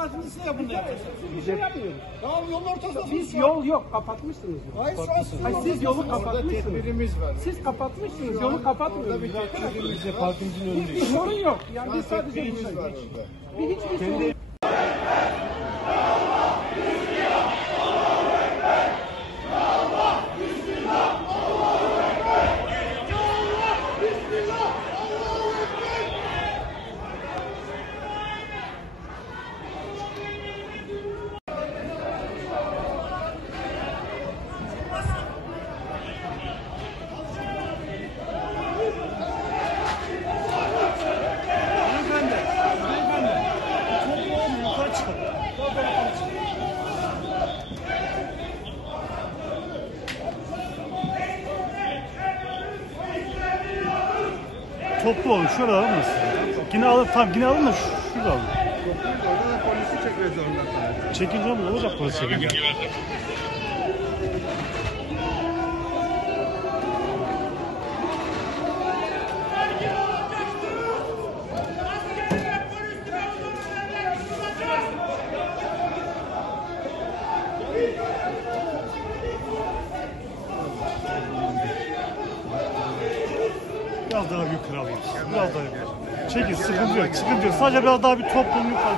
saatinde size yapın ne yapıyorsunuz? Bir şey yapmıyoruz. Tamam yolun ortasında. Biz yol yok kapatmışsınız. Hayır şu an Hayır, siz yolu kapatmışsınız. tedbirimiz var. Siz kapatmışsınız. Yolu kapatmıyoruz. Bir tedbirimiz de parkımızın Hiçbir sorun yok. Yani biz sadece tedbirimiz var orada. hiçbir sorun yok. Toplu olun, şöyle alın mı? Yine alın, tamam yine alın da şurada alın. Orada da polisi çekmeye zorunda kalacak. Çekince mi olacak polis çekince? Biraz daha yukarı alayım. Biraz daha yukarı. Çekin, sıkıntı yok, sıkıntı yok. Sadece biraz daha bir toplumu yukarı.